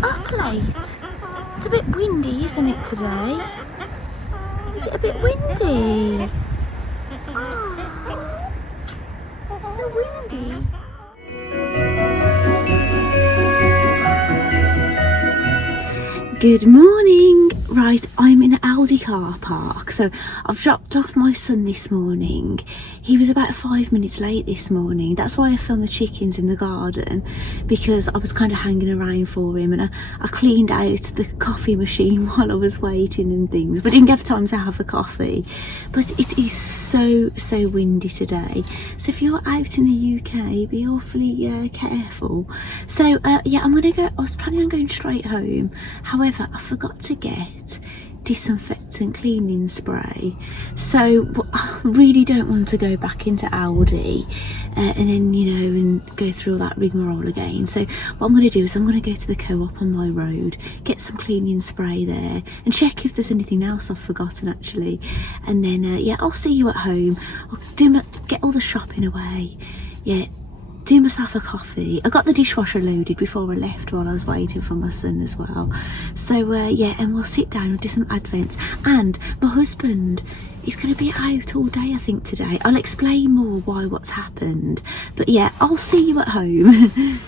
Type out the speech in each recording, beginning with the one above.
got up late? It's a bit windy, isn't it, today? Is it a bit windy? Oh, so windy. Good morning. Right, I'm in Aldi car park. So I've dropped off my son this morning. He was about 5 minutes late this morning. That's why I filmed the chickens in the garden, because I was kind of hanging around for him, and I cleaned out the coffee machine while I was waiting and things, but didn't have time to have a coffee. But it is so windy today, so if you're out in the UK, be awfully careful. So yeah, I'm gonna go. I was planning on going straight home, however I forgot to get disinfectant cleaning spray, so I really don't want to go back into Aldi and then, you know, and go through all that rigmarole again. So what I'm going to do is I'm going to go to the co-op on my road, get some cleaning spray there, and check if there's anything else I've forgotten actually, and then yeah, I'll see you at home. I'll get all the shopping away, yeah, do myself a coffee. I got the dishwasher loaded before I left while I was waiting for my son as well. So yeah, and we'll sit down and do some advents. And my husband is going to be out all day, I think, today. I'll explain more why, what's happened. But yeah, I'll see you at home.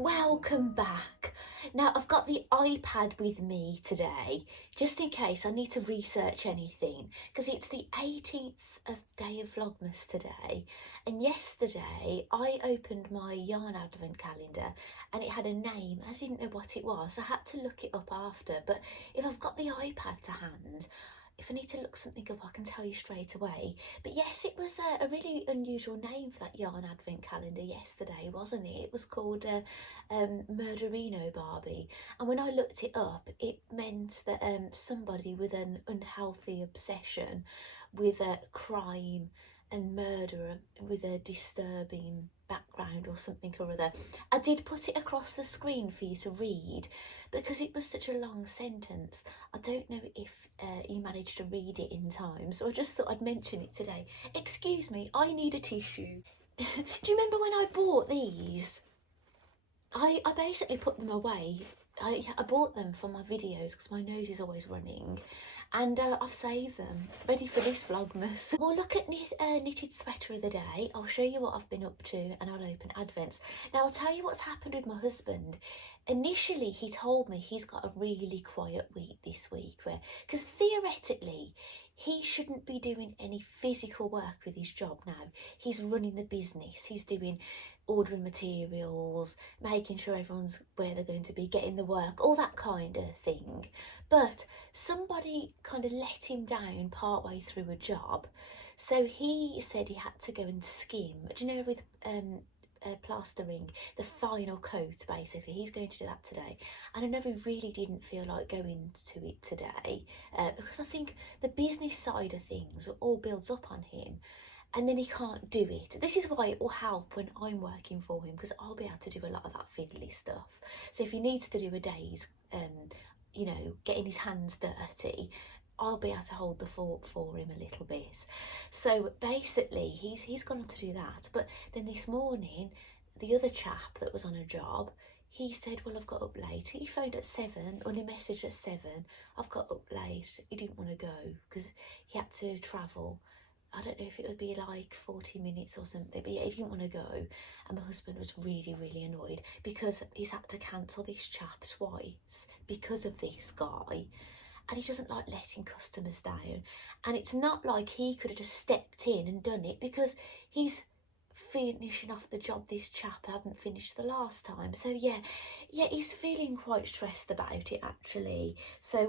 Welcome back. Now I've got the iPad with me today, just in case I need to research anything, because it's the 18th of day of Vlogmas today, and yesterday I opened my yarn advent calendar and it had a name. I didn't know what it was, so I had to look it up after, but if I've got the iPad to hand, if I need to look something up, I can tell you straight away. But yes, it was a really unusual name for that yarn advent calendar yesterday, wasn't it? It was called Murderino Barbie. And when I looked it up, it meant that somebody with an unhealthy obsession with crime and murder with a disturbing background or something or other. I did put it across the screen for you to read because it was such a long sentence. I don't know if you managed to read it in time, so I just thought I'd mention it today. Excuse me, I need a tissue. Do you remember when I bought these? I basically put them away. I bought them for my videos because my nose is always running, and I've saved them ready for this Vlogmas. We'll look at knitted sweater of the day. I'll show you what I've been up to, and I'll open advents. Now I'll tell you what's happened with my husband. Initially he told me he's got a really quiet week this week, because theoretically he shouldn't be doing any physical work with his job now. He's running the business, he's doing ordering materials, making sure everyone's where they're going to be, getting the work, all that kind of thing. But somebody kind of let him down partway through a job, so he said he had to go and skim, do you know, with plastering the final coat. Basically he's going to do that today, and I know he really didn't feel like going to it today because I think the business side of things all builds up on him, and then he can't do it. This is why it will help when I'm working for him, because I'll be able to do a lot of that fiddly stuff. So if he needs to do a day's you know, getting his hands dirty, I'll be able to hold the fort for him a little bit. So basically he's gone on to do that. But then this morning, the other chap that was on a job, he said, well, I've got up late. He phoned at 7, or he messaged at 7, I've got up late. He didn't want to go because he had to travel. I don't know if it would be like 40 minutes or something, but yeah, he didn't want to go. And my husband was really annoyed because he's had to cancel this chap twice because of this guy. And he doesn't like letting customers down. And it's not like he could have just stepped in and done it, because he's finishing off the job this chap hadn't finished the last time. So yeah, he's feeling quite stressed about it actually. So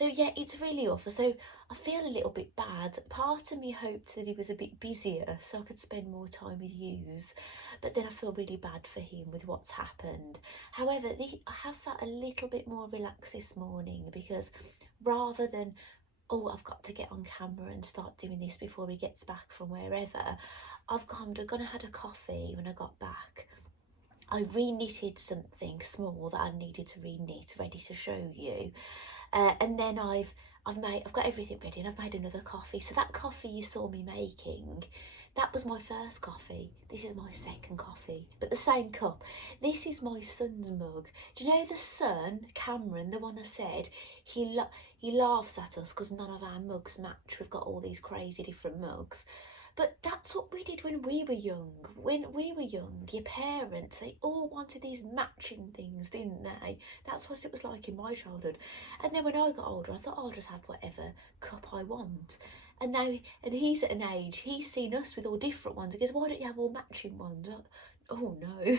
yeah, it's really awful. So I feel a little bit bad. Part of me hoped that he was a bit busier so I could spend more time with yous, but then I feel really bad for him with what's happened. However, I have felt a little bit more relaxed this morning, because rather than oh, I've got to get on camera and start doing this before he gets back from wherever, I've gone and had a coffee when I got back. I re-knitted something small that I needed to re-knit, ready to show you. And then I've got everything ready, and I've made another coffee. So that coffee you saw me making, that was my first coffee. This is my second coffee, but the same cup. This is my son's mug. Do you know the son, Cameron, the one I said, he laughs at us because none of our mugs match. We've got all these crazy different mugs. But that's what we did when we were young. When we were young, your parents, they all wanted these matching things, didn't they? That's what it was like in my childhood. And then when I got older, I thought I'll just have whatever cup I want. And now, and he's at an age, he's seen us with all different ones. He goes, why don't you have all matching ones? Oh no.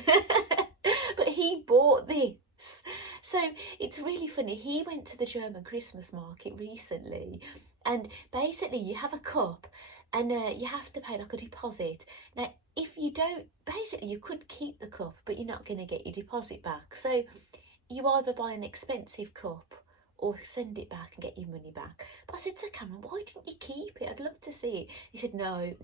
But he bought this. So it's really funny. He went to the German Christmas market recently, and basically you have a cup, and you have to pay like a deposit. Now, if you don't, basically you could keep the cup, but you're not going to get your deposit back. So you either buy an expensive cup or send it back and get your money back. But I said to Cameron, why didn't you keep it? I'd love to see it. He said, no,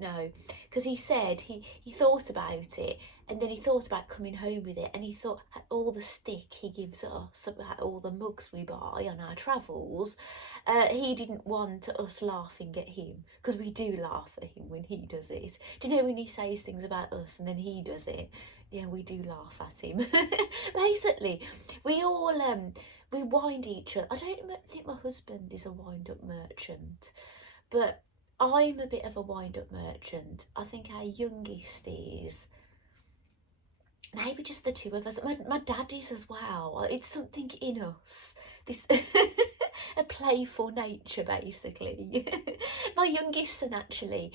because he said he thought about it, and then he thought about coming home with it, and he thought all the stick he gives us about all the mugs we buy on our travels, he didn't want us laughing at him, because we do laugh at him when he does it. Do you know when he says things about us and then he does it? Yeah, we do laugh at him. Basically, we all we wind each other. I don't think my husband is a wind-up merchant, but I'm a bit of a wind-up merchant. I think our youngest is. Maybe just the two of us. My dad is as well. It's something in us. This a playful nature, basically. My youngest son, actually,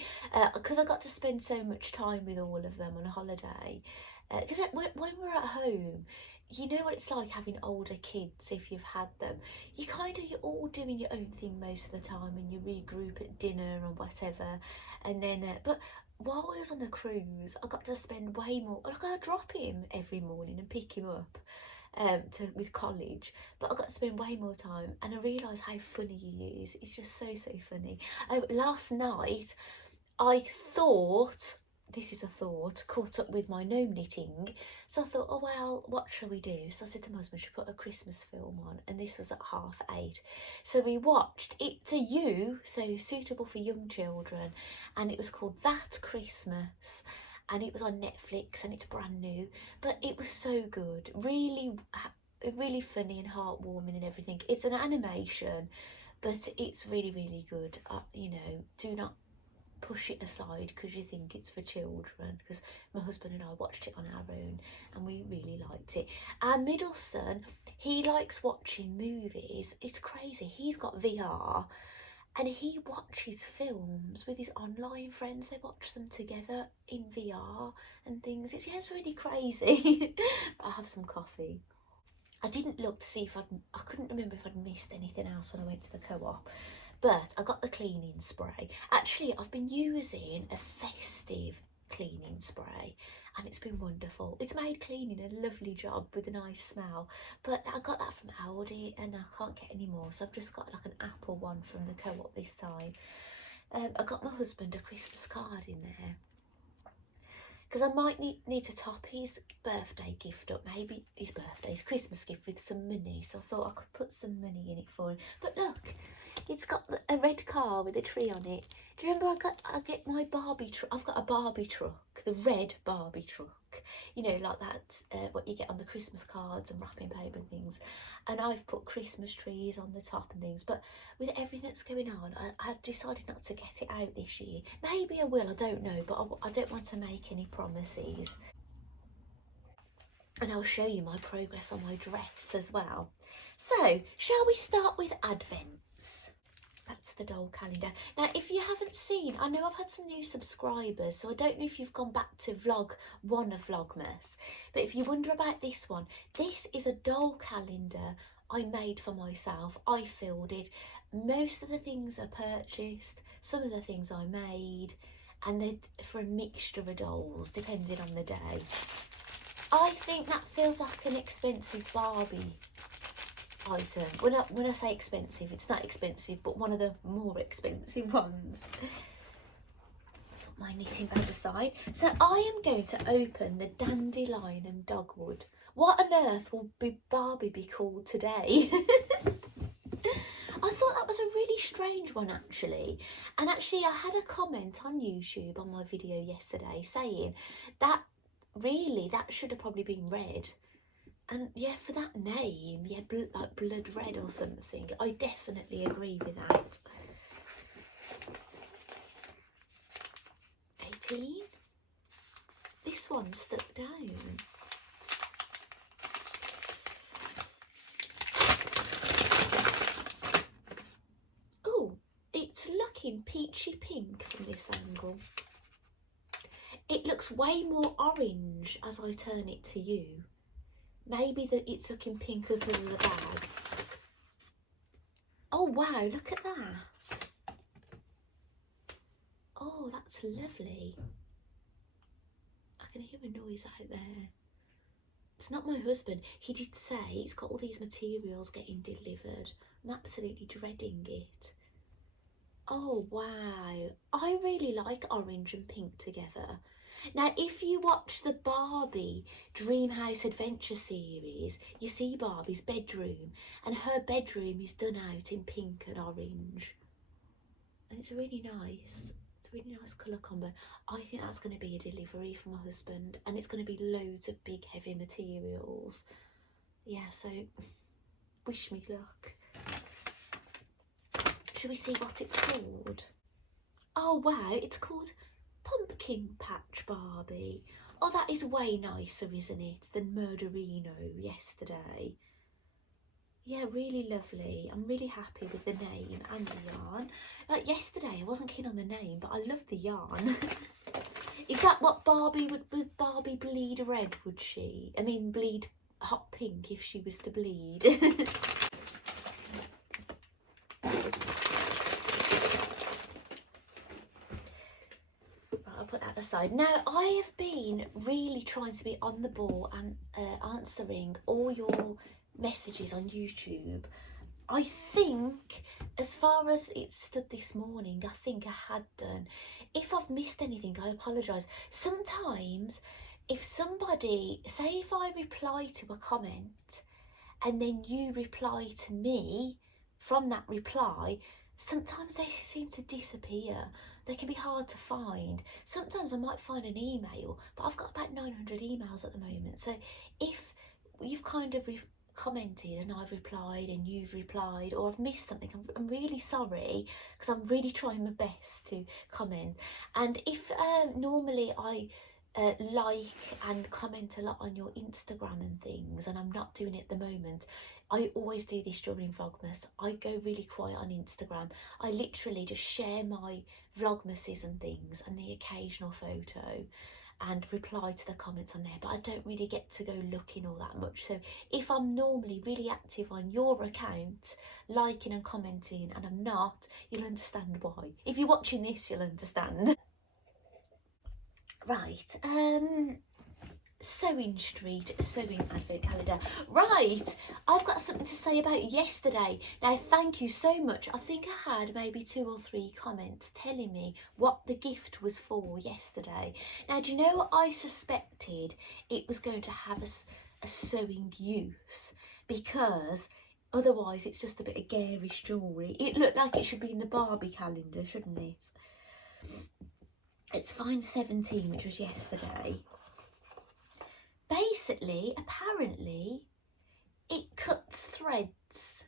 because I got to spend so much time with all of them on a holiday. Because when we're at home, you know what it's like having older kids if you've had them. You're all doing your own thing most of the time, and you regroup at dinner or whatever. And then, but while I was on the cruise, I got to spend way more. Like, I drop him every morning and pick him up with college, but I got to spend way more time, and I realised how funny he is. He's just so funny. Last night, I thought, this is a thought, caught up with my gnome knitting. So I thought, oh well, what shall we do? So I said to my husband, should we put a Christmas film on? And this was at 8:30. So we watched It to You, so suitable for young children, and it was called That Christmas. And it was on Netflix, and it's brand new, but it was so good. Really, really funny and heartwarming and everything. It's an animation, but it's really, really good. You know, do not push it aside because you think it's for children, because my husband and I watched it on our own and we really liked it. Our middle son, he likes watching movies. It's crazy. He's got VR, and he watches films with his online friends. They watch them together in VR and things. It's really crazy. I'll have some coffee. I didn't look to see if I couldn't remember if I'd missed anything else when I went to the co-op. But I got the cleaning spray. Actually, I've been using a festive cleaning spray, and it's been wonderful. It's made cleaning a lovely job with a nice smell. But I got that from Aldi, and I can't get any more, so I've just got like an apple one from the co-op this time. I got my husband a Christmas card in there, because I might need to top his birthday gift up, maybe his Christmas gift, with some money. So I thought I could put some money in it for him. But look, it's got a red car with a tree on it. Do you remember I get my Barbie truck? I've got a Barbie truck, the red Barbie truck. You know, like that, what you get on the Christmas cards and wrapping paper and things. And I've put Christmas trees on the top and things. But with everything that's going on, I decided not to get it out this year. Maybe I will, I don't know. But I don't want to make any promises. And I'll show you my progress on my dress as well. So, shall we start with Advents? That's the doll calendar. Now, if you haven't seen, I know I've had some new subscribers, so I don't know if you've gone back to vlog 1 of Vlogmas, but if you wonder about this one, this is a doll calendar I made for myself. I filled it. Most of the things are purchased, some of the things I made, and they're for a mixture of dolls, depending on the day. I think that feels like an expensive Barbie item. When I say expensive, it's not expensive, but one of the more expensive ones. Put my knitting bag aside. So I am going to open the Dandelion and Dogwood. What on earth will Barbie be called today? I thought that was a really strange one, actually. And actually, I had a comment on YouTube on my video yesterday saying that really that should have probably been red. And yeah, for that name, yeah, like blood red or something, I definitely agree with that. 18. This one stuck down. Oh, it's looking peachy pink from this angle. It looks way more orange as I turn it to you. Maybe that it's looking pinker because of the bag. Oh wow, look at that. Oh, that's lovely. I can hear a noise out there. It's not my husband. He did say he's got all these materials getting delivered. I'm absolutely dreading it. Oh wow, I really like orange and pink together. Now, if you watch the Barbie Dreamhouse Adventure series, you see Barbie's bedroom, and her bedroom is done out in pink and orange. And it's really nice. It's a really nice colour combo. I think that's going to be a delivery for my husband, and it's going to be loads of big, heavy materials. Yeah, so wish me luck. Shall we see what it's called? Oh, wow, it's called Pumpkin Patch Barbie. Oh, that is way nicer, isn't it, than Murderino yesterday. Yeah, really lovely. I'm really happy with the name and the yarn. Like yesterday, I wasn't keen on the name, but I love the yarn. Is that what Barbie would Barbie bleed red, would she? I mean, bleed hot pink if she was to bleed. I'll put that aside. Now, I have been really trying to be on the ball and answering all your messages on YouTube. I think, as far as it stood this morning, I think I had done. If I've missed anything, I apologise. Sometimes, if somebody, say if I reply to a comment and then you reply to me from that reply, sometimes they seem to disappear. They can be hard to find. Sometimes I might find an email, but I've got about 900 emails at the moment. So if you've kind of commented and I've replied and you've replied, or I've missed something, I'm really sorry, because I'm really trying my best to comment. And if normally I like and comment a lot on your Instagram and things, and I'm not doing it at the moment, I always do this during Vlogmas. I go really quiet on Instagram. I literally just share my Vlogmases and things and the occasional photo and reply to the comments on there, but I don't really get to go looking all that much. So if I'm normally really active on your account, liking and commenting, and I'm not, you'll understand why. If you're watching this, you'll understand. Right, Sewing Street Sewing Advent Calendar. Right, I've got something to say about yesterday. Now, thank you so much. I think I had maybe 2 or 3 comments telling me what the gift was for yesterday. Now, do you know what I suspected? It was going to have a sewing use, because otherwise it's just a bit of garish jewellery. It looked like it should be in the Barbie calendar, shouldn't it? It's Fine 17, which was yesterday. Basically, apparently, it cuts threads.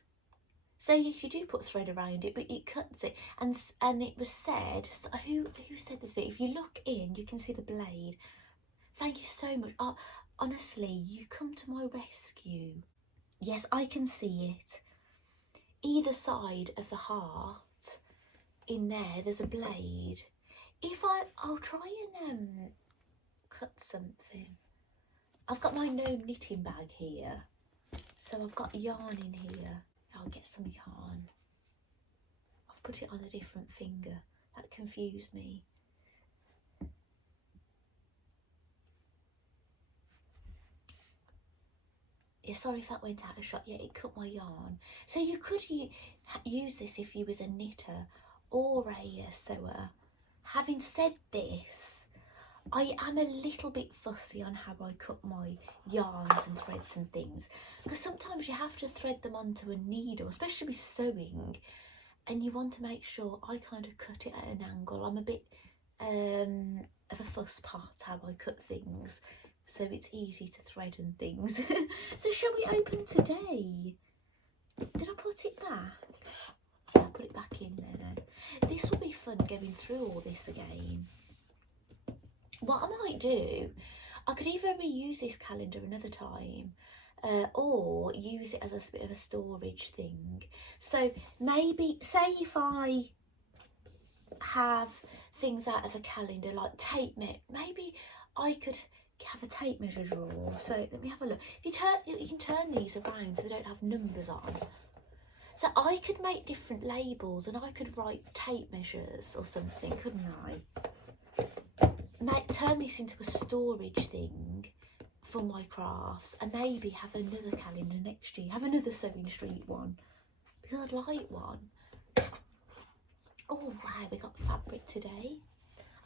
So yes, you do put thread around it, but it cuts it. And it was said, so who said this? If you look in, you can see the blade. Thank you so much. Oh, honestly, you come to my rescue. Yes, I can see it. Either side of the heart, in there's a blade. If I'll try and cut something. I've got my Gnome knitting bag here, so I've got yarn in here. I'll get some yarn. I've put it on a different finger. That confused me. Yeah, sorry if that went out of shot. Yeah, it cut my yarn. So you could use this if you was a knitter or a sewer. Having said this, I am a little bit fussy on how I cut my yarns and threads and things, because sometimes you have to thread them onto a needle, especially with sewing, and you want to make sure I kind of cut it at an angle. I'm a bit of a fuss pot how I cut things, so it's easy to thread and things. So shall we open today? Did I put it back? Yeah, I put it back in there. This will be fun going through all this again. What I might do, I could either reuse this calendar another time, or use it as a bit of a storage thing. So maybe, say if I have things out of a calendar like tape measure, maybe I could have a tape measure drawer. So let me have a look. If you can turn these around so they don't have numbers on. So I could make different labels and I could write tape measures or something, couldn't I? Turn this into a storage thing for my crafts, and maybe have another calendar next year. Have another Sewing Street one, because I'd like one. Oh wow, we got fabric today.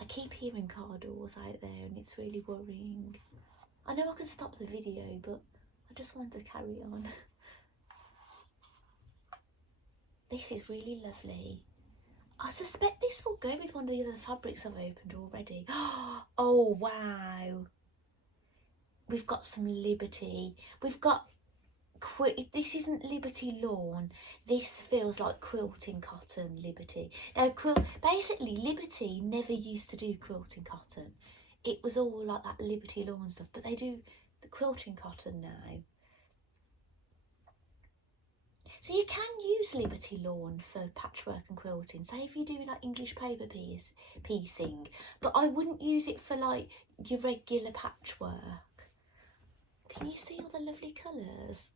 I keep hearing car doors out there and it's really worrying. I know I can stop the video, but I just want to carry on. This is really lovely. I suspect this will go with one of the other fabrics I've opened already. Oh wow. We've got some Liberty. We've got, this isn't Liberty lawn. This feels like quilting cotton Liberty. Now, basically Liberty never used to do quilting cotton. It was all like that Liberty lawn stuff, but they do the quilting cotton now. So you can use Liberty lawn for patchwork and quilting, say if you do like English paper piecing, but I wouldn't use it for like your regular patchwork. Can you see all the lovely colours?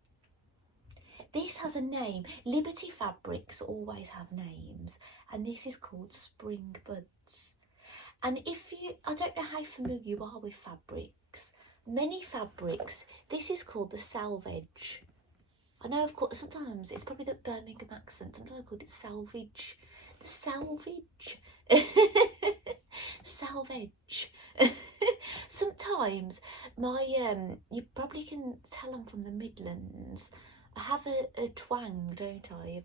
This has a name. Liberty fabrics always have names, and this is called Spring Buds. And I don't know how familiar you are with fabrics. Many fabrics, this is called the selvage. I know, of course, sometimes it's probably the Birmingham accent. Sometimes I call it salvage. The salvage. Salvage. Sometimes you probably can tell I'm from the Midlands. I have a twang, don't I?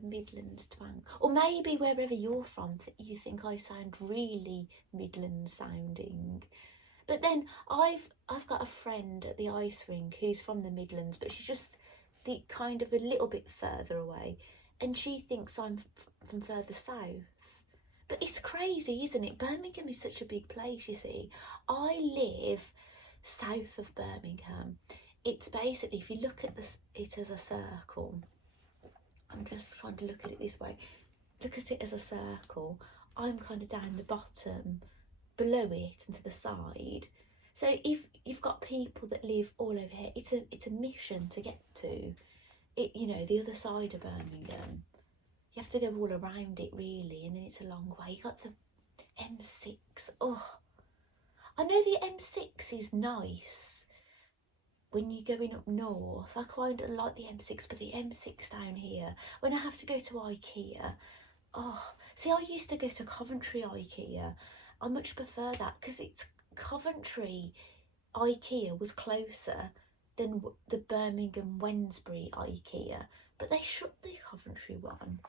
A Midlands twang. Or maybe wherever you're from, you think I sound really Midlands sounding. But then I've got a friend at the ice rink who's from the Midlands, but she's just the kind of a little bit further away, and she thinks I'm from further south. But it's crazy, isn't it? Birmingham is such a big place, you see. I live south of Birmingham. It's basically, if you look at it as a circle, I'm just trying to look at it this way. Look at it as a circle. I'm kind of down the bottom, below it and to the side. So if you've got people that live all over here, it's a mission to get to it, you know, the other side of Birmingham. You have to go all around it really, and then it's a long way. You got the M6. Oh, I know the M6 is nice when you're going up north. I quite like the M6, but the M6 down here, when I have to go to IKEA, oh, see, I used to go to Coventry IKEA. I much prefer that because it's Coventry IKEA was closer than the Birmingham Wednesbury IKEA, but they shut the Coventry one.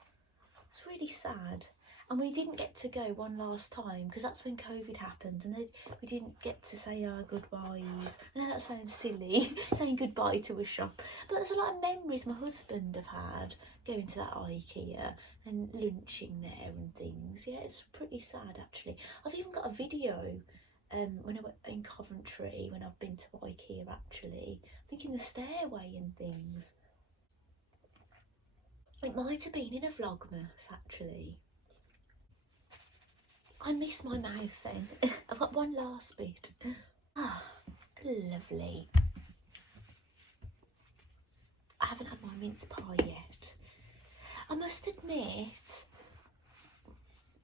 It's really sad. And we didn't get to go one last time because that's when COVID happened, and we didn't get to say our goodbyes. I know that sounds silly, saying goodbye to a shop, but there's a lot of memories my husband have had going to that IKEA and lunching there and things. Yeah, it's pretty sad actually. I've even got a video when I went in Coventry, when I've been to IKEA actually, I think in the stairway and things. It might have been in a Vlogmas actually. I miss my mouth then. I've got one last bit. Ah, lovely. I haven't had my mince pie yet. I must admit,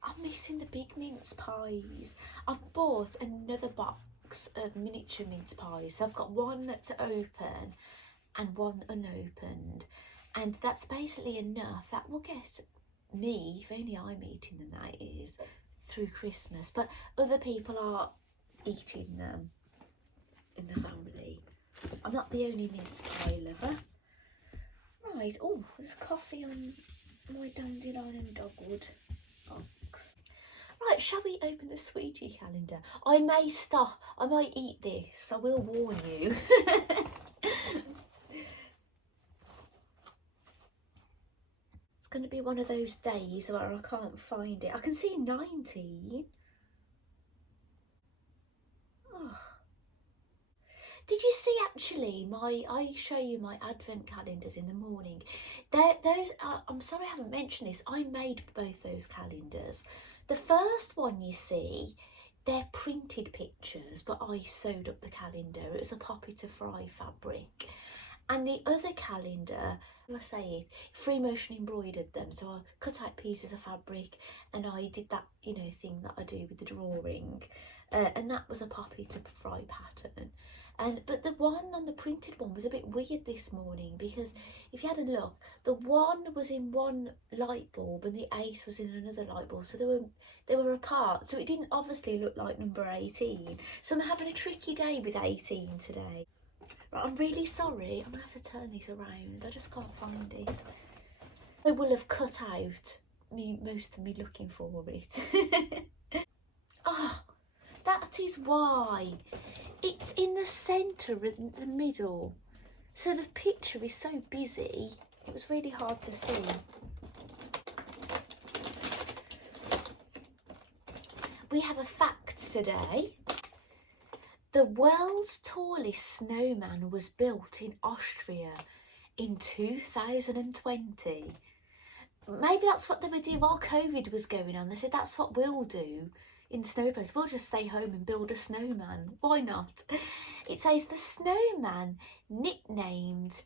I'm missing the big mince pies. I've bought another box of miniature mince pies. So I've got one that's open and one unopened. And that's basically enough. That will get me, if only I'm eating them, that is, through Christmas. But other people are eating them in the family. I'm not the only mince pie lover. Right, oh, there's coffee on my dandelion and dogwood box. Right, shall we open the sweetie calendar? I may stop, I might eat this, I will warn you. It's going to be one of those days where I can't find it. I can see 19. Oh. Did you see actually I show you my advent calendars in the morning. Those I'm sorry I haven't mentioned this. I made both those calendars. The first one you see, they're printed pictures, but I sewed up the calendar. It was a poppy to fry fabric. And the other calendar, I say it, free motion embroidered them. So I cut out pieces of fabric and I did that, you know, thing that I do with the drawing. And that was a poppy to fry pattern. But the one on the printed one was a bit weird this morning, because if you had a look, the one was in one light bulb and the 8 was in another light bulb, so they were apart, so it didn't obviously look like number 18. So I'm having a tricky day with 18 today. Right, I'm really sorry, I'm gonna have to turn this around, I just can't find it. I will have cut out most of me looking for it. Oh, that is why. It's in the centre, in the middle. So the picture is so busy, it was really hard to see. We have a fact today. The world's tallest snowman was built in Austria in 2020. Maybe that's what they were doing while COVID was going on. They said that's what we'll do. In snowplace, we'll just stay home and build a snowman. Why not? It says the snowman, nicknamed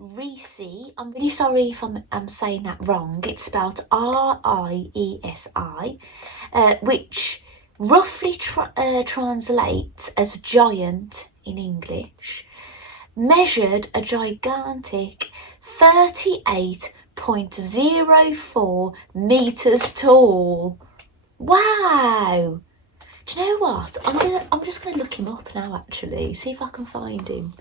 Reese. I'm really sorry if I'm saying that wrong. It's spelled R-I-E-S-I, which roughly translates as giant in English, measured a gigantic 38.04 metres tall. Wow! Do you know what? I'm just gonna look him up now actually, see if I can find him.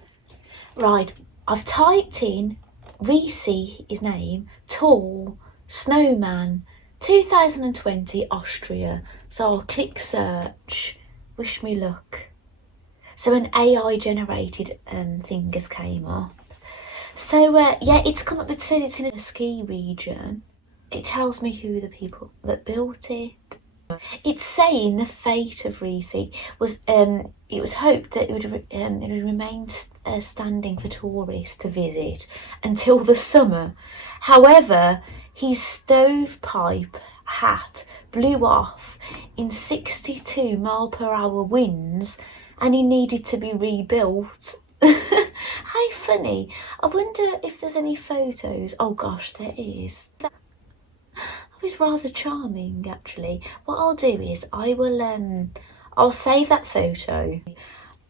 Right, I've typed in Reese, his name, tall, snowman, 2020 Austria. So I'll click search, wish me luck. So an AI generated thing has came up. So yeah, it's come up, it said it's in a ski region. It tells me who the people that built it. It's saying the fate of Reese was it was hoped that it would remain standing for tourists to visit until the summer. However, his stovepipe hat blew off in 62 mile/hour winds and he needed to be rebuilt. How funny. I wonder if there's any photos. Oh gosh, there is. It's rather charming actually. What I'll do is I'll save that photo.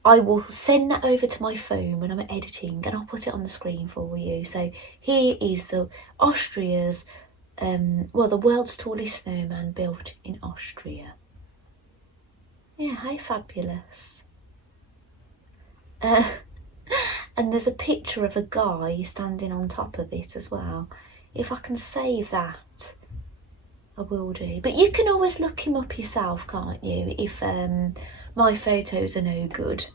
I will send that over to my phone when I'm editing and I'll put it on the screen for you. So here is the Austria's the world's tallest snowman built in Austria. Yeah, how fabulous. And there's a picture of a guy standing on top of it as well. If I can save that, I will do. But you can always look him up yourself, can't you, if my photos are no good.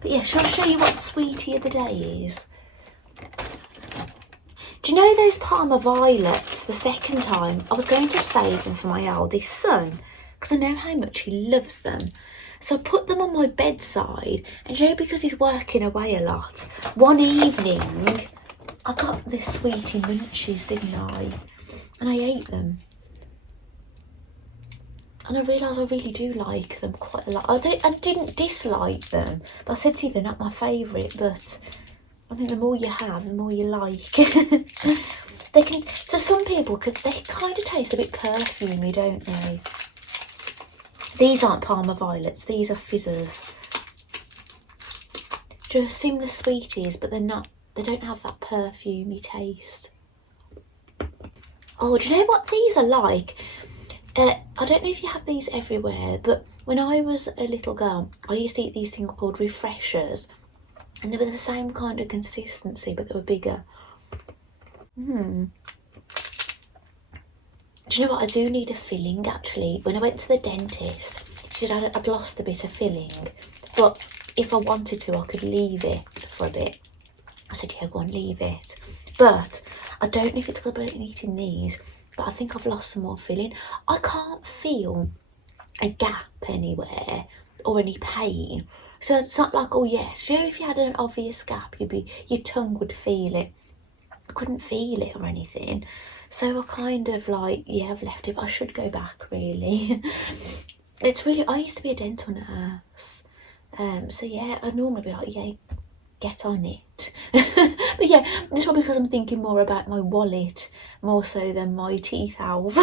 But yeah, shall I show you what sweetie of the day is? Do you know those Parma violets? The second time I was going to save them for my eldest son because I know how much he loves them. So I put them on my bedside, and you know, because he's working away a lot, one evening I got the sweetie munchies, didn't I? And I ate them. And I realised I really do like them quite a lot. I didn't dislike them, but I said to you they're not my favourite, but I think the more you have, the more you like. They can, to some people, they kind of taste a bit perfumey, don't they? These aren't Parma violets, these are fizzers. Just similar sweeties, but they're They don't have that perfumey taste. Oh, do you know what these are like? I don't know if you have these everywhere, but when I was a little girl, I used to eat these things called refreshers, and they were the same kind of consistency, but they were bigger. Do you know what? I do need a filling, actually. When I went to the dentist, she said I'd lost a bit of filling, but if I wanted to, I could leave it for a bit. I said, yeah, go on, leave it. But I don't know if it's because I've been eating these, but I think I've lost some more filling. I can't feel a gap anywhere or any pain. So it's not like, oh yes, you know, if you had an obvious gap, your tongue would feel it. I couldn't feel it or anything. So I kind of like, yeah, I've left it, but I should go back really. It's really, I used to be a dental nurse. So yeah, I'd normally be like, yeah, get on it. But yeah, it's probably because I'm thinking more about my wallet more so than my teeth health.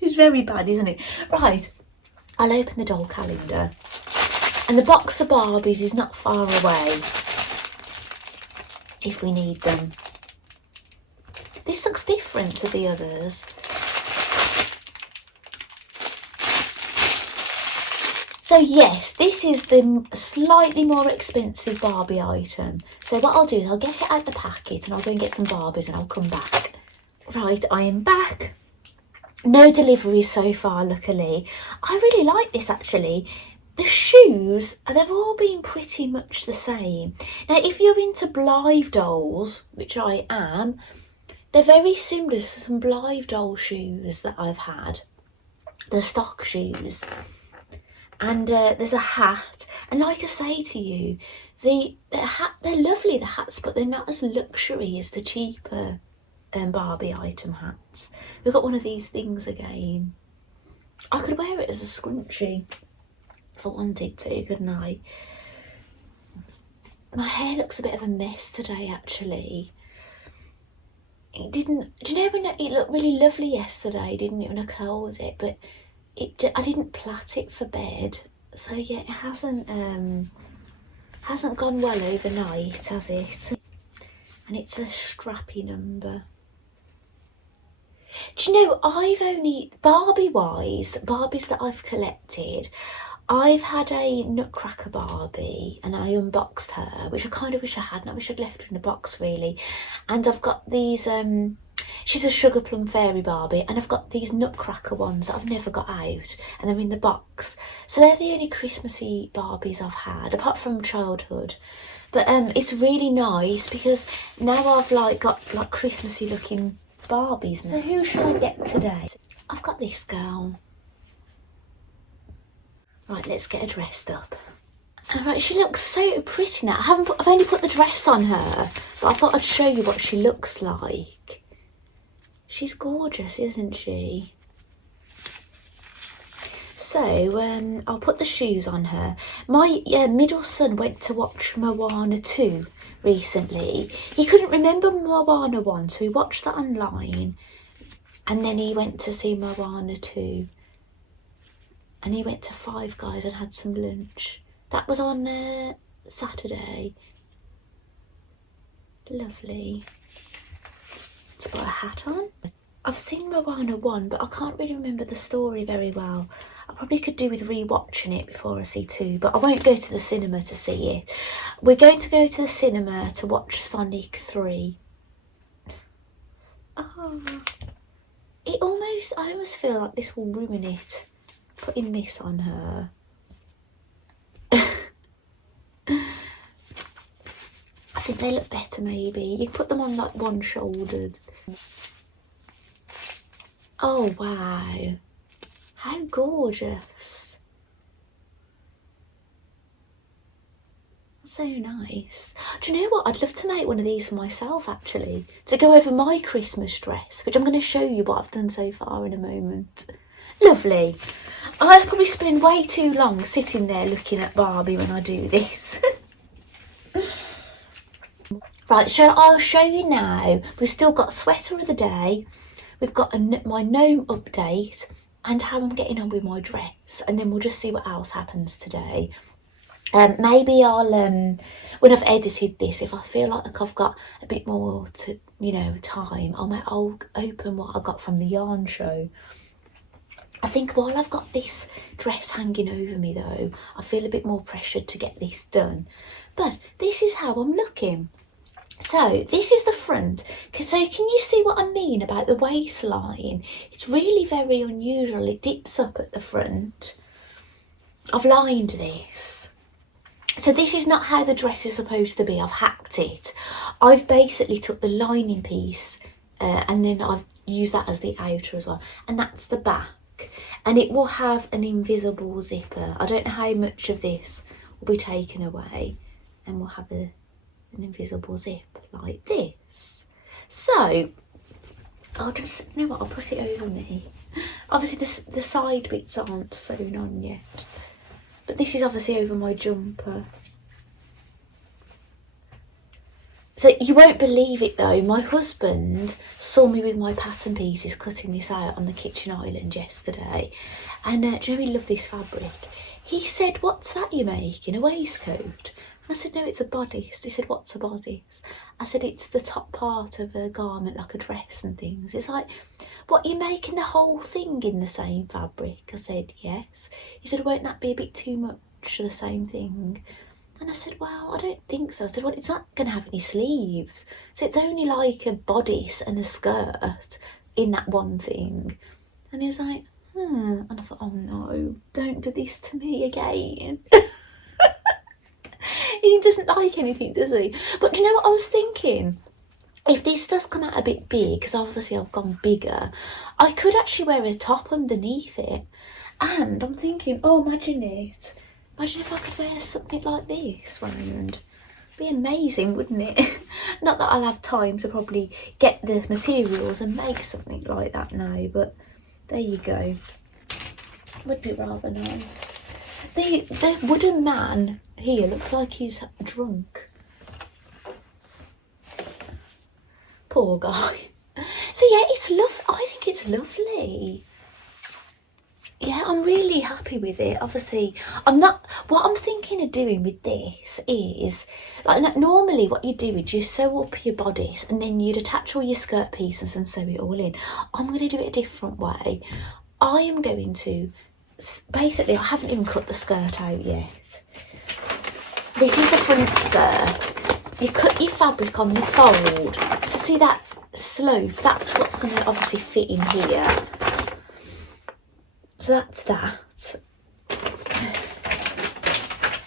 It's very bad, isn't it? Right, I'll open the doll calendar. And the box of Barbies is not far away if we need them. This looks different to the others. So yes, this is the slightly more expensive Barbie item. So what I'll do is I'll get it out the packet and I'll go and get some Barbies and I'll come back. Right, I am back. No deliveries so far, luckily. I really like this actually. The shoes, they've all been pretty much the same. Now, if you're into Blythe dolls, which I am, they're very similar to some Blythe doll shoes that I've had. The stock shoes. And there's a hat. And like I say to you, the hat, they're lovely, the hats, but they're not as luxury as the cheaper Barbie item hats. We've got one of these things again. I could wear it as a scrunchie if I wanted to, couldn't I? My hair looks a bit of a mess today, actually. It didn't, do you know when it looked really lovely yesterday, didn't it, when I curled it? But I didn't plait it for bed. So yeah, it hasn't gone well overnight, has it? And it's a strappy number. Do you know, I've only, Barbie-wise, Barbies that I've collected, I've had a Nutcracker Barbie and I unboxed her, which I kind of wish I hadn't. I wish I'd left her in the box, really. And I've got these, she's a Sugar Plum Fairy Barbie, and I've got these Nutcracker ones that I've never got out, and they're in the box. So they're the only Christmassy Barbies I've had, apart from childhood. But it's really nice because now I've like got like Christmassy looking Barbies. So who shall I get today? I've got this girl. Right, let's get her dressed up. Alright, she looks so pretty now. I've only put the dress on her, but I thought I'd show you what she looks like. She's gorgeous, isn't she? So, I'll put the shoes on her. My middle son went to watch Moana 2 recently. He couldn't remember Moana 1, so he watched that online. And then he went to see Moana 2. And he went to Five Guys and had some lunch. That was on Saturday. Lovely. Let's put a hat on. I've seen Moana 1, but I can't really remember the story very well. I probably could do with re-watching it before I see 2, but I won't go to the cinema to see it. We're going to go to the cinema to watch Sonic 3. Oh, I almost feel like this will ruin it. Putting this on her. I think they look better maybe. You put them on like one shoulder. Oh wow. How gorgeous. So nice. Do you know what? I'd love to make one of these for myself actually. To go over my Christmas dress, which I'm going to show you what I've done so far in a moment. Lovely. I probably spend way too long sitting there looking at Barbie when I do this. Right, so I'll show you now. We've still got sweater of the day. We've got my gnome update and how I'm getting on with my dress. And then we'll just see what else happens today. Maybe I'll, when I've edited this, if I feel like I've got a bit more to, you know, time, I'll open what I got from the yarn show. I think while I've got this dress hanging over me though, I feel a bit more pressured to get this done. But this is how I'm looking. So this is the front. So can you see what I mean about the waistline? It's really very unusual. It dips up at the front. I've lined this. So this is not how the dress is supposed to be. I've hacked it. I've basically took the lining piece and then I've used that as the outer as well. And that's the back. And it will have an invisible zipper. I don't know how much of this will be taken away. And we'll have an invisible zip like this. So I'll just, you know what, I'll put it over me. Obviously the side bits aren't sewn on yet. But this is obviously over my jumper. So you won't believe it though, my husband saw me with my pattern pieces cutting this out on the kitchen island yesterday. And do you know he loved this fabric? He said, "What's that you're making, a waistcoat?" I said, "No, it's a bodice." He said, "What's a bodice?" I said, "It's the top part of a garment, like a dress and things." It's like, "What, you're making the whole thing in the same fabric?" I said, "Yes." He said, "Won't that be a bit too much of the same thing?" And I said, "Well, I don't think so." I said, "Well, it's not going to have any sleeves. So it's only like a bodice and a skirt in that one thing." And he was like, And I thought, oh no, don't do this to me again. He doesn't like anything, does he? But do you know what I was thinking? If this does come out a bit big, because obviously I've gone bigger, I could actually wear a top underneath it. And I'm thinking, oh, imagine it. Imagine if I could wear something like this round. Be amazing, wouldn't it? Not that I'll have time to probably get the materials and make something like that now, but there you go. Would be rather nice. The wooden man here looks like he's drunk. Poor guy. So yeah, it's I think it's lovely. Yeah, I'm really happy with it. Obviously, what I'm thinking of doing with this is, like, normally what you do is you sew up your bodice and then you'd attach all your skirt pieces and sew it all in. I'm going to do it a different way. I am going to, basically, I haven't even cut the skirt out yet. This is the front skirt. You cut your fabric on the fold. So see that slope? That's what's going to obviously fit in here. So that's that.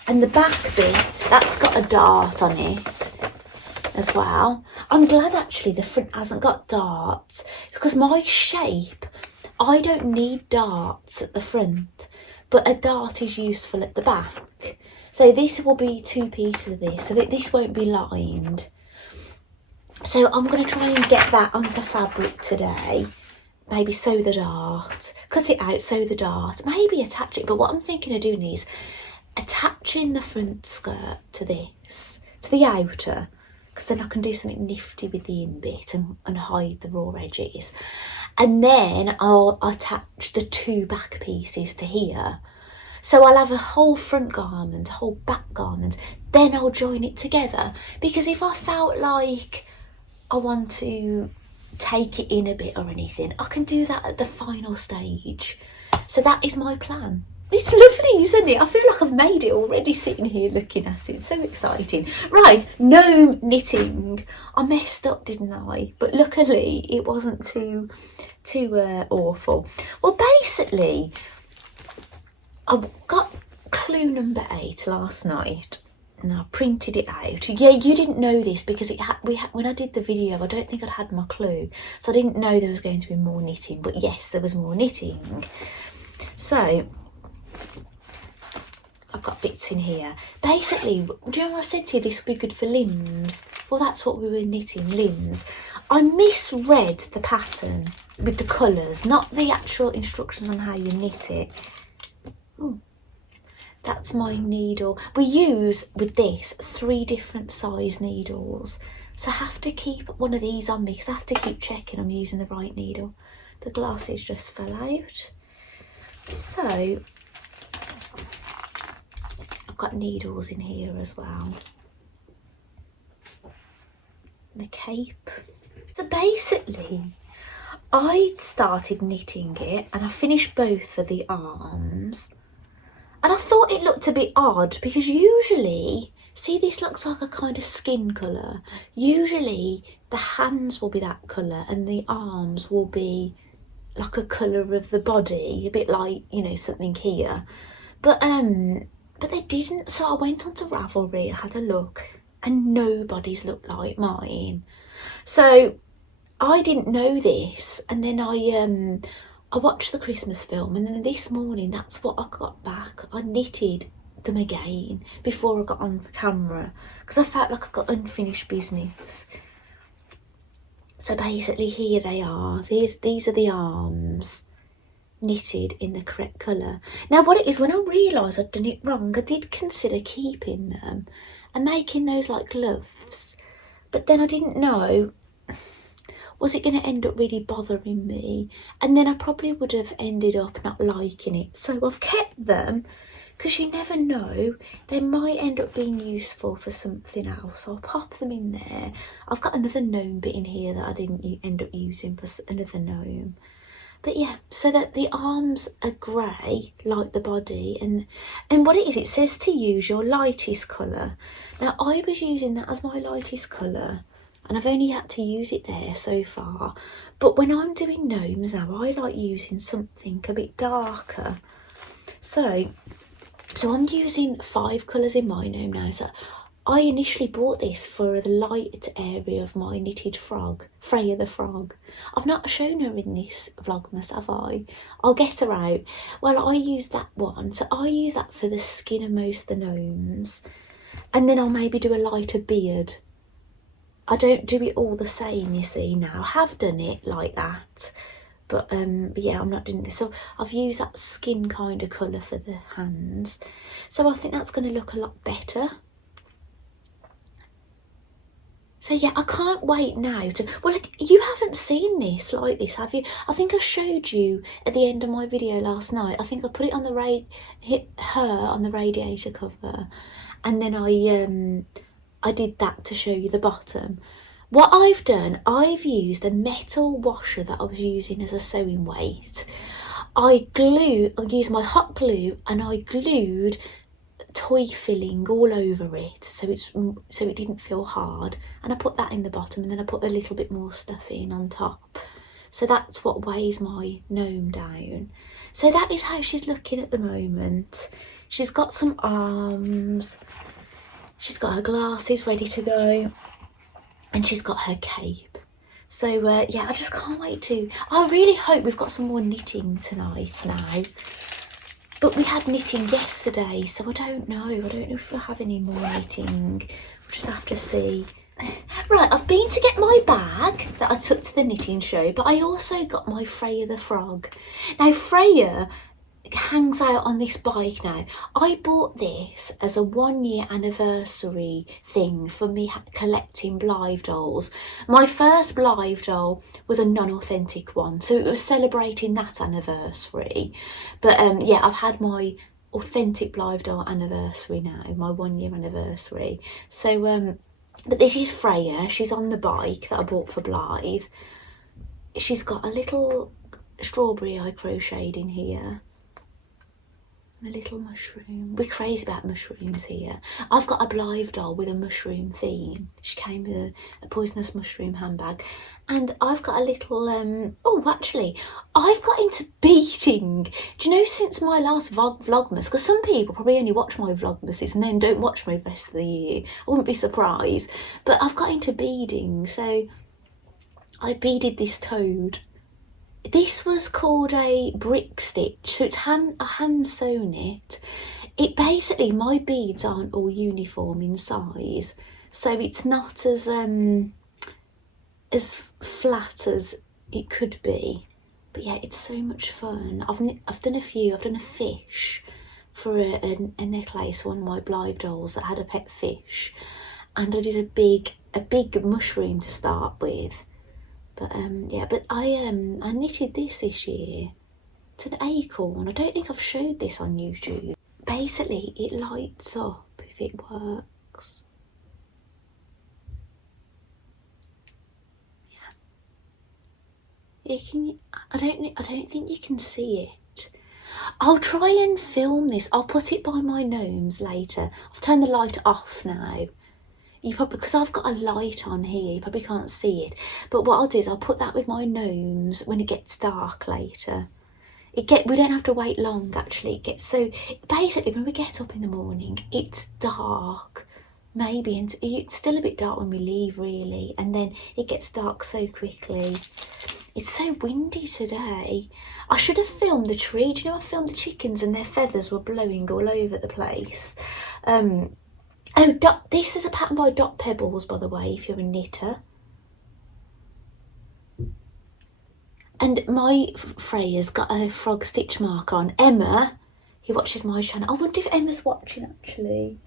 And the back bit, that's got a dart on it as well. I'm glad actually the front hasn't got darts, because my shape, I don't need darts at the front, but a dart is useful at the back. So this will be 2 pieces of this, so that this won't be lined. So I'm going to try and get that onto fabric today. Maybe sew the dart, cut it out, sew the dart, maybe attach it. But what I'm thinking of doing is attaching the front skirt to this, to the outer, because then I can do something nifty with the in bit and hide the raw edges. And then I'll attach the 2 back pieces to here. So I'll have a whole front garment, a whole back garment, then I'll join it together. Because if I felt like I want to take it in a bit or anything, I can do that at the final stage. So that is my plan. It's lovely, isn't it? I feel like I've made it already sitting here looking at it. It's so exciting. Right, gnome knitting. I messed up, didn't I? But luckily it wasn't too awful. Well, basically, I got clue number 8 last night. And I printed it out. Yeah, you didn't know this because when I did the video, I don't think I'd had my clue. So I didn't know there was going to be more knitting. But yes, there was more knitting. So I've got bits in here. Basically, do you know what I said to you? This would be good for limbs. Well, that's what we were knitting, limbs. I misread the pattern with the colours, not the actual instructions on how you knit it. Ooh. That's my needle. We use, with this, 3 different size needles. So I have to keep one of these on me because I have to keep checking I'm using the right needle. The glasses just fell out. So I've got needles in here as well. the cape. So basically, I started knitting it and I finished both of the arms. And I thought it looked a bit odd because usually, see, this looks like a kind of skin colour. Usually the hands will be that colour and the arms will be like a colour of the body, a bit like, you know, something here. But they didn't. So I went onto Ravelry, I had a look, and nobody's looked like mine. So I didn't know this, and then I watched the Christmas film, and then this morning that's what I got back. I knitted them again before I got on camera because I felt like I got unfinished business. So basically here they are. These are the arms knitted in the correct colour. Now what it is, when I realised I'd done it wrong, I did consider keeping them and making those like gloves, but then I didn't know, was it going to end up really bothering me? And then I probably would have ended up not liking it. So I've kept them because you never know, they might end up being useful for something else. I'll pop them in there. I've got another gnome bit in here that I didn't end up using for another gnome. But yeah, so that the arms are grey like the body, and what it is, it says to use your lightest colour. Now I was using that as my lightest colour, and I've only had to use it there so far. But when I'm doing gnomes now, I like using something a bit darker. So I'm using 5 colours in my gnome now. So I initially bought this for the light area of my knitted frog, Freya the frog. I've not shown her in this Vlogmas, have I? I'll get her out. Well, I use that one. So I use that for the skin of most of the gnomes. And then I'll maybe do a lighter beard. I don't do it all the same, you see, now. I have done it like that. But yeah, I'm not doing this. So I've used that skin kind of colour for the hands. So I think that's going to look a lot better. So yeah, I can't wait now to, well, you haven't seen this like this, have you? I think I showed you at the end of my video last night. I think I put it on the hit her on the radiator cover, and then I did that to show you the bottom. What I've done, I've used a metal washer that I was using as a sewing weight. I used my hot glue and I glued toy filling all over it so it didn't feel hard, and I put that in the bottom, and then I put a little bit more stuff in on top. So that's what weighs my gnome down. So that is how she's looking at the moment. She's got some arms, she's got her glasses ready to go, and she's got her cape. So yeah, I just can't wait to, I really hope we've got some more knitting tonight now. But we had knitting yesterday, so I don't know if we'll have any more knitting. We'll just have to see. Right, I've been to get my bag that I took to the knitting show, but I also got my Freya the frog. Now Freya hangs out on this bike now. I bought this as a 1-year anniversary thing for me collecting Blythe dolls. My first Blythe doll was a non-authentic one, so it was celebrating that anniversary. But yeah, I've had my authentic Blythe doll anniversary now, my 1-year anniversary. So but this is Freya. She's on the bike that I bought for Blythe. She's got a little strawberry I crocheted in here. A little mushroom. We're crazy about mushrooms here. I've got a Blythe doll with a mushroom theme. She came with a poisonous mushroom handbag. And I've got a little, oh, actually, I've got into beading. Do you know, since my last Vlogmas, because some people probably only watch my Vlogmases and then don't watch my rest of the year. I wouldn't be surprised. But I've got into beading, so I beaded this toad. This was called a brick stitch, so it's a hand sewn it. It basically, my beads aren't all uniform in size, so it's not as flat as it could be. But yeah, it's so much fun. I've done a few. I've done a fish for a necklace, one of my Blythe dolls that had a pet fish, and I did a big mushroom to start with. But yeah, but I knitted this year. It's an acorn. I don't think I've showed this on YouTube. Basically, it lights up if it works. I don't think you can see it. I'll try and film this. I'll put it by my gnomes later. I've turned the light off now. You probably, because I've got a light on here, you probably can't see it. But what I'll do is I'll put that with my gnomes when it gets dark later. We don't have to wait long actually. Basically when we get up in the morning, it's dark. Maybe, and it's still a bit dark when we leave really, and then it gets dark so quickly. It's so windy today. I should have filmed the tree. Do you know I filmed the chickens and their feathers were blowing all over the place. This is a pattern by Dot Pebbles, by the way, if you're a knitter. And my Freya's got a frog stitch marker on. Emma, who watches my channel. I wonder if Emma's watching actually.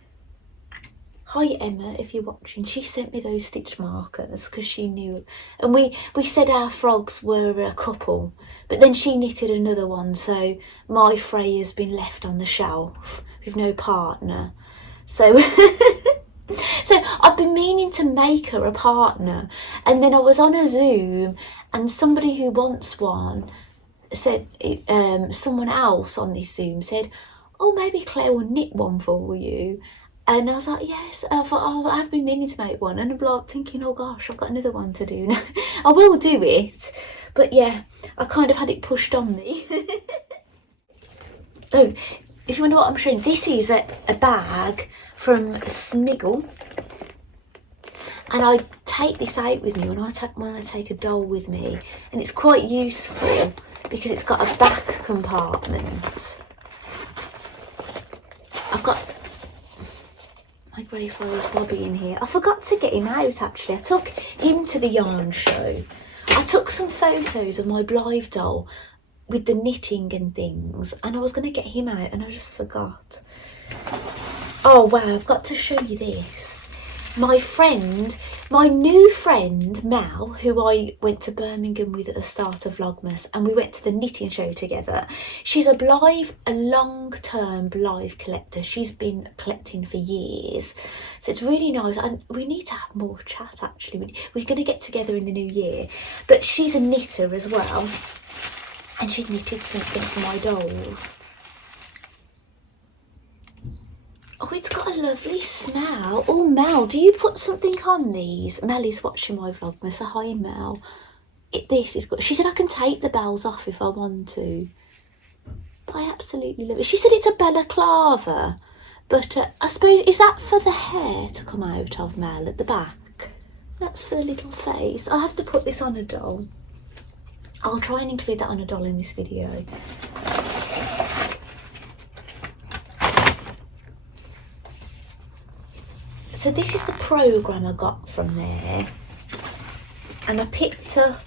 Hi Emma, if you're watching. She sent me those stitch markers because she knew. And we said our frogs were a couple, but then she knitted another one, so my Freya's been left on the shelf with no partner. So so I've been meaning to make her a partner, and then I was on a Zoom and somebody who wants one said, someone else on this Zoom said, oh, maybe Claire will knit one for you. And I was like, yes. I thought, oh, I've been meaning to make one. And I'm like thinking, oh gosh, I've got another one to do now. I will do it. But yeah, I kind of had it pushed on me. Oh, if you wonder what I'm showing, this is a bag from Smiggle. And I take this out with me when I take a doll with me. And it's quite useful because it's got a back compartment. I've got my Greyfriars Bobby in here. I forgot to get him out actually. I took him to the yarn show. I took some photos of my Blythe doll with the knitting and things, and I was going to get him out and I just forgot. Oh wow, I've got to show you this. My new friend Mel, who I went to Birmingham with at the start of Vlogmas, and we went to the knitting show together. She's a long-term Blythe collector. She's been collecting for years, so it's really nice. And we need to have more chat actually. We're going to get together in the new year. But she's a knitter as well, and she's knitted something for my dolls. Oh, it's got a lovely smell. Oh, Mel, do you put something on these? Mel is watching my Vlogmas. So hi, Mel. This is good. She said I can take the bells off if I want to. I absolutely love it. She said it's a balaclava. But I suppose, is that for the hair to come out of, Mel, at the back? That's for the little face. I'll have to put this on a doll. I'll try and include that on a doll in this video. So this is the programme I got from there, and I picked up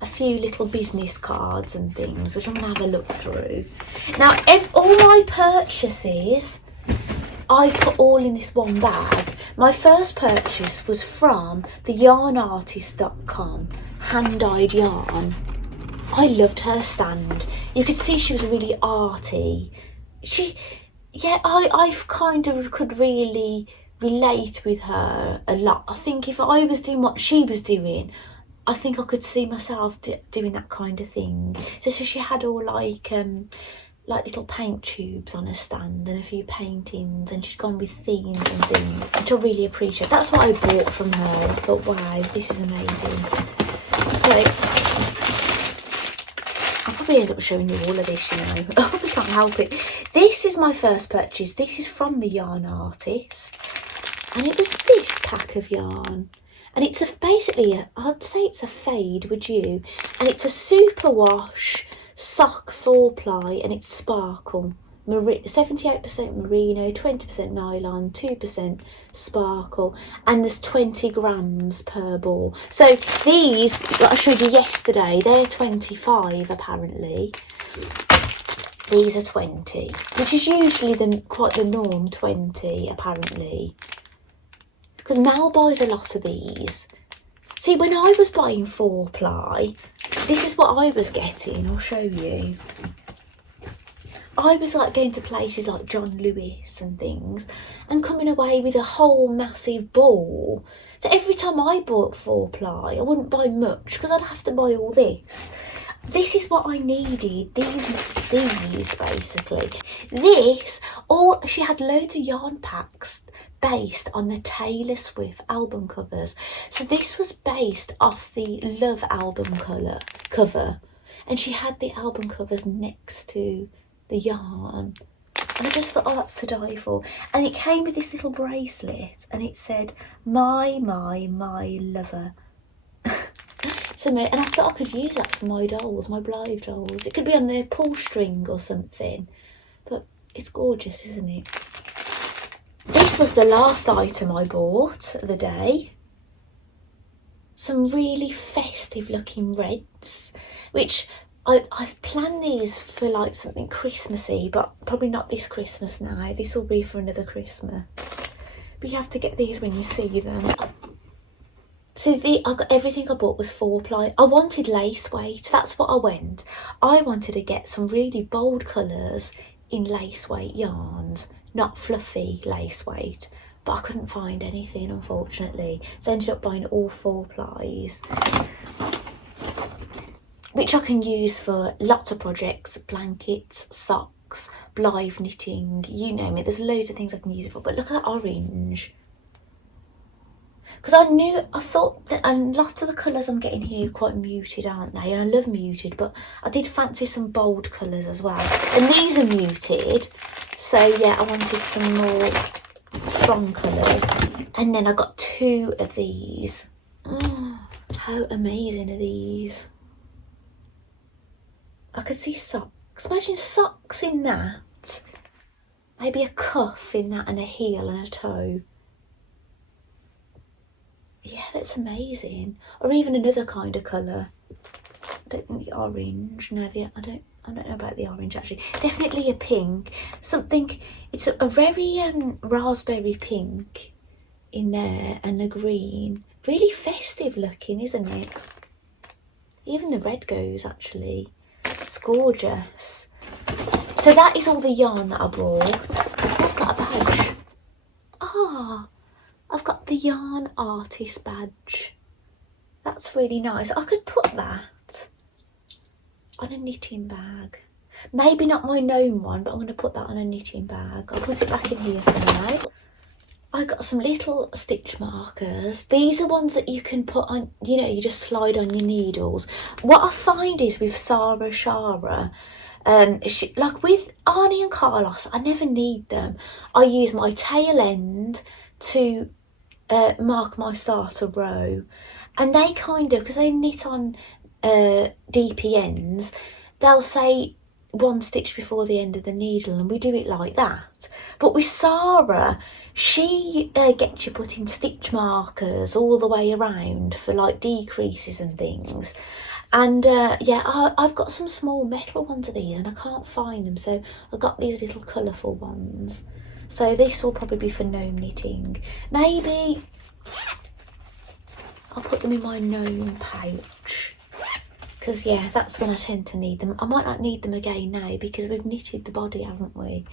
a few little business cards and things, which I'm going to have a look through. Now, all my purchases, I put all in this one bag. My first purchase was from the yarnartist.com, hand-dyed yarn. I loved her stand. You could see she was really arty. Yeah, I kind of could really relate with her a lot. I think if I was doing what she was doing, I think I could see myself doing that kind of thing. So she had all like little paint tubes on her stand and a few paintings, and she'd gone with themes and things, which I really appreciate. That's what I bought from her. I thought, wow, this is amazing. So I'll probably end up showing you all of this, you know. I probably can't help it. This is my first purchase. This is from the Yarn Artist. And it was this pack of yarn. And it's basically, I'd say it's a fade, would you? And it's a superwash sock 4-ply, and it's sparkle. 78% merino, 20% nylon, 2% sparkle, and there's 20 grams per ball. So these that I showed you yesterday, they're 25 apparently. These are 20, which is usually quite the norm, 20 apparently. Because Mel buys a lot of these. See, when I was buying 4-ply, this is what I was getting. I'll show you. I was like going to places like John Lewis and things, and coming away with a whole massive ball. So every time I bought 4-ply, I wouldn't buy much because I'd have to buy all this. This is what I needed, these basically. This, or she had loads of yarn packs based on the Taylor Swift album covers. So this was based off the Love album cover. And she had the album covers next to the yarn. And I just thought, oh, that's to die for. And it came with this little bracelet and it said, my lover. So, and I thought I could use that for my dolls, my Blythe dolls. It could be on their pull string or something. But it's gorgeous, isn't it? This was the last item I bought of the day. Some really festive looking reds, which I've planned these for like something Christmassy, but probably not this Christmas now. This will be for another Christmas. But you have to get these when you see them. So I got everything I bought was 4-ply. I wanted lace weight. That's what I went. I wanted to get some really bold colours in lace weight yarns, not fluffy lace weight. But I couldn't find anything, unfortunately. So I ended up buying all 4-plies, which I can use for lots of projects, blankets, socks, Blythe knitting, you name it. There's loads of things I can use it for. But look at that orange. Because I thought that a lot of the colours I'm getting here are quite muted, aren't they? And I love muted, but I did fancy some bold colours as well. And these are muted, so yeah, I wanted some more strong colours. And then I got 2 of these. Oh, how amazing are these? I could see socks. Imagine socks in that. Maybe a cuff in that and a heel and a toe. Yeah, that's amazing. Or even another kind of colour. I don't think the orange. No, I don't know about the orange actually. Definitely a pink. Something. It's a very raspberry pink in there and a green. Really festive looking, isn't it? Even the red goes actually. It's gorgeous. So that is all the yarn that I bought. I've got a badge. Ah. I've got the yarn artist badge. That's really nice. I could put that on a knitting bag. Maybe not my Gnome one, but I'm going to put that on a knitting bag. I'll put it back in here for now. I got some little stitch markers. These are ones that you can put on, you know, you just slide on your needles. What I find is with Sarah Shara, like with Arnie and Carlos, I never need them. I use my tail end to mark my starter row, and they kind of, because they knit on DPNs, they'll say 1 stitch before the end of the needle, and we do it like that. But with Sarah, she gets you putting stitch markers all the way around for like decreases and things. And yeah, I've got some small metal ones of these and I can't find them, so I got these little colourful ones. So this will probably be for Gnome knitting. Maybe I'll put them in my Gnome pouch, because yeah, that's when I tend to need them. I might not need them again now because we've knitted the body, haven't we?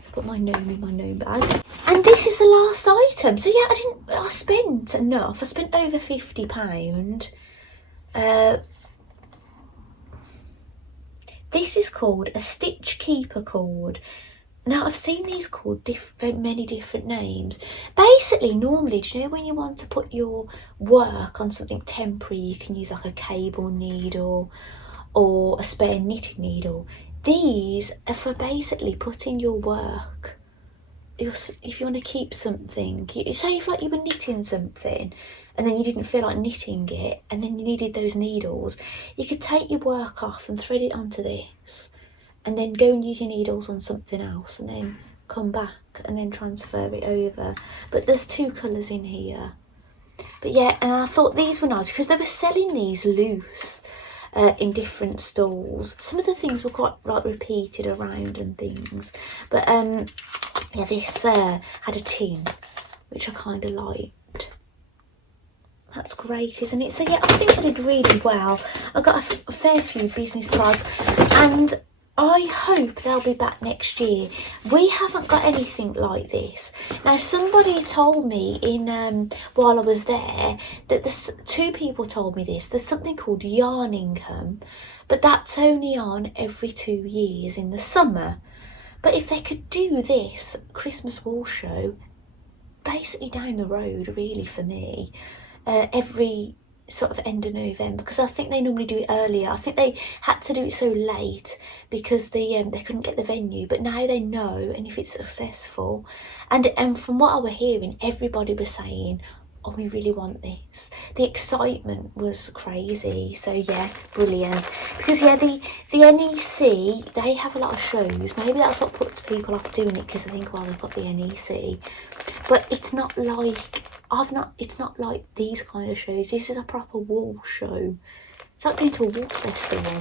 So put my Gnome in my Gnome bag. And this is the last item. So yeah, I spent enough. I spent over £50. This is called a Stitch Keeper cord. Now, I've seen these called many different names. Basically, normally, do you know when you want to put your work on something temporary, you can use like a cable needle or a spare knitting needle. These are for basically putting your work, if you want to keep something, say if like you were knitting something and then you didn't feel like knitting it and then you needed those needles, you could take your work off and thread it onto this, and then go and use your needles on something else and then come back and then transfer it over. But there's 2 colours in here. But yeah, and I thought these were nice because they were selling these loose in different stalls. Some of the things were quite like repeated around and things. But yeah, this had a tin, which I kind of liked. That's great, isn't it? So yeah, I think I did really well. I got a fair few business cards, and I hope they'll be back next year. We haven't got anything like this. Now, somebody told me while I was there that two people told me this. There's something called Yarningham, but that's only on every 2 years in the summer. But if they could do this Christmas wall show basically down the road, really, for me, every sort of end of November, because I think they normally do it earlier. I think they had to do it so late because they couldn't get the venue, but now they know, and if it's successful, and from what I was hearing, everybody was saying, oh, we really want this. The excitement was crazy. So yeah, brilliant. Because yeah, the NEC, they have a lot of shows. Maybe that's what puts people off doing it, because I think, well, they've got the NEC, but it's not like it's not like these kind of shows. This is a proper wall show. It's like going to a wall festival.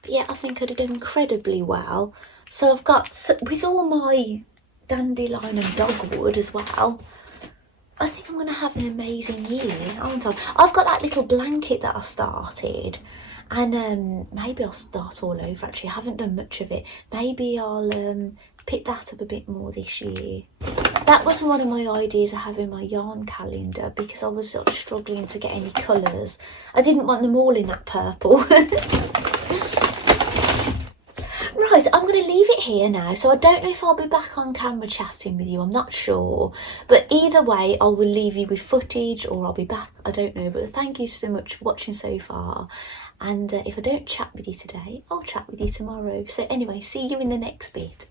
But yeah, I think I did incredibly well. So I've got, with all my dandelion and dogwood as well, I think I'm going to have an amazing year, aren't I? I've got that little blanket that I started, and maybe I'll start all over. Actually, I haven't done much of it. Maybe I'll pick that up a bit more this year. That was one of my ideas of having my yarn calendar, because I was sort of struggling to get any colours. I didn't want them all in that purple. Right, I'm going to leave it here now. So I don't know if I'll be back on camera chatting with you. I'm not sure. But either way, I will leave you with footage, or I'll be back. I don't know. But thank you so much for watching so far. And if I don't chat with you today, I'll chat with you tomorrow. So anyway, see you in the next bit.